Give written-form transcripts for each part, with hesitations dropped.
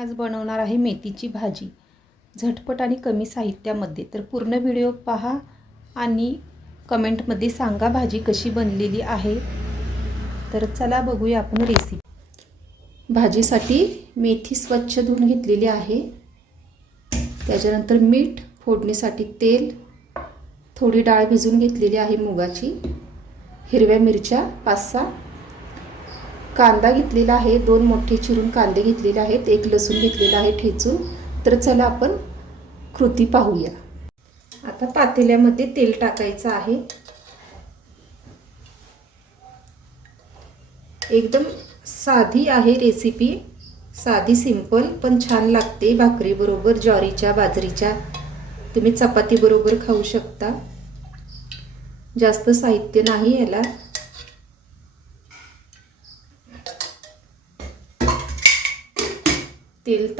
आज बनवणार आहे मेथीची भाजी झटपट आणि कमी साहित्यामध्ये। तर पूर्ण व्हिडिओ पहा आणि कमेंटमध्ये सांगा भाजी कशी बनलेली आहे। तर चला बघूया आपण रेसिपी। भाजीसाठी मेथी स्वच्छ धुवून घेतलेली आहे। त्याच्यानंतर मीठ, फोडणीसाठी तेल, थोडी डाळ भिजवून घेतलेली आहे मुगाची, हिरव्या मिरच्या 5-6, कांदा घेतलेला आहे, 2 मोठे चिरून कांदे घेतलेले आहेत, 1 लसूण घेतलेला आहे ठेचून। तर चला आपण कृती पाहूया। आता पातेल्यामध्ये तेल टाकायचं आहे। एकदम साधी आहे रेसिपी, साधी सिंपल पण छान लागते। भाकरी बरोबर, ज्वारीच्या, बाजरीच्या, तुम्ही चपाती बरोबर खाऊ शकता। जास्त साहित्य नाही याला। तेल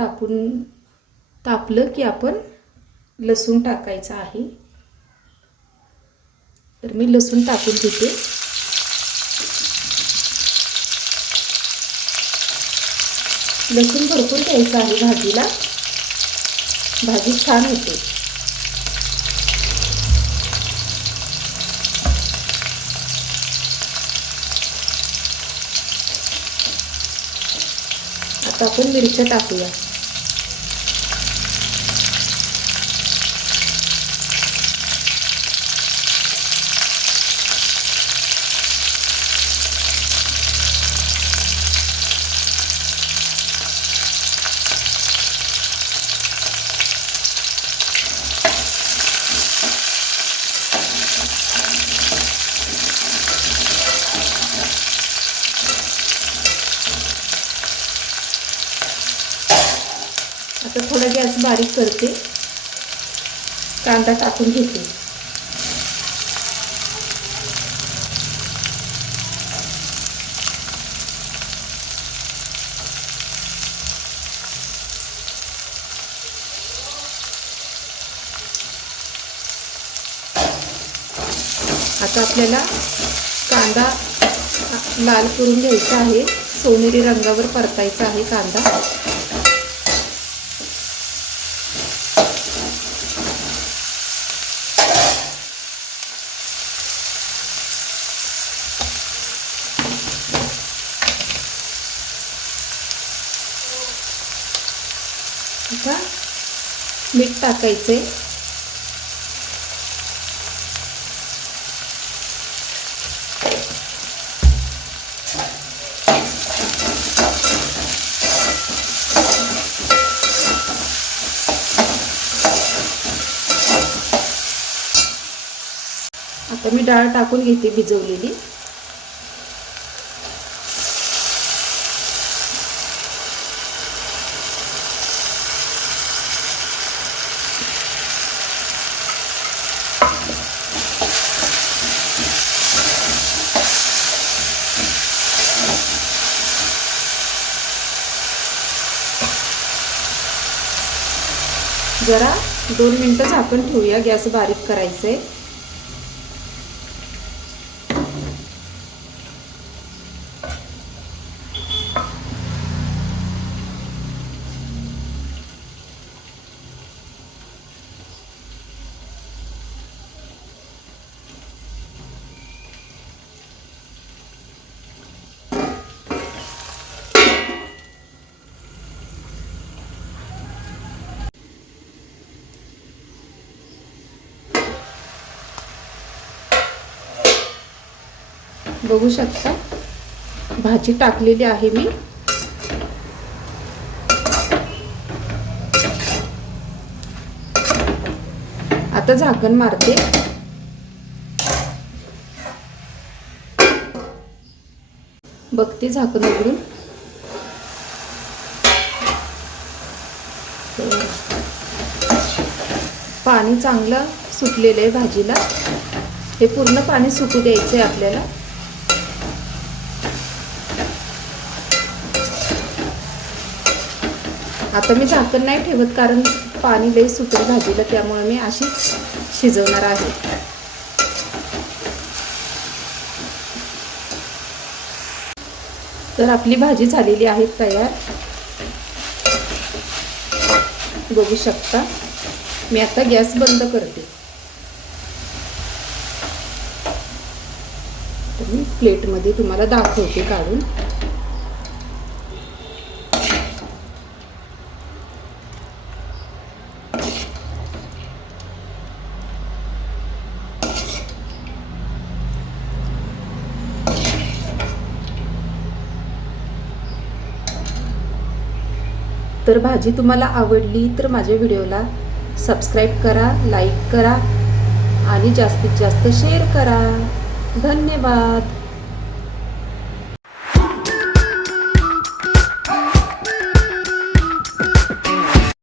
तापलं की आपण लसूण टाकायचा आहे। तर मी लसूण टाकून घेते। लसूण भरपूर घ्यायचा आहे भाजीला, भाजी छान होते। आता आपण मिरच्या टाकूया। आता थोडा गॅस बारीक करते, कांदा टाकून घेते। आता आपल्याला कांदा लाल करून घ्यायचा आहे, सोनेरी रंगावर परतायचा आहे कांदा। आता मीठ टाकायचे, आता मी डाळ टाकून घेते भिजवलेली। जरा 2 मिनिटं झाकण ठेवूया, गॅस बारीक करायचे। बघू शकता भाजी टाकलेली आहे मी। आता झाकण मारते, बघते झाकण उघडून। पाणी चांगलं सुटलेलं आहे भाजीला, हे पूर्ण पाणी सुकू द्यायचं आहे आपल्याला। आता मी झाकण नाही ठेवत, कारण पाणी लई सुटेल भाजीला, त्यामुळे मी अशीच शिजवणार आहे। तर आपली भाजी झालेली आहे तयार। बघू शकता. मी आता गॅस बंद करते. तर मी प्लेटमध्ये तुम्हाला दाखवते काढून. तर भाजी तुम्हाला आवडली तर माझ्या व्हिडिओला सबस्क्राईब करा, लाईक करा आणि जास्तीत जास्त शेअर करा. धन्यवाद.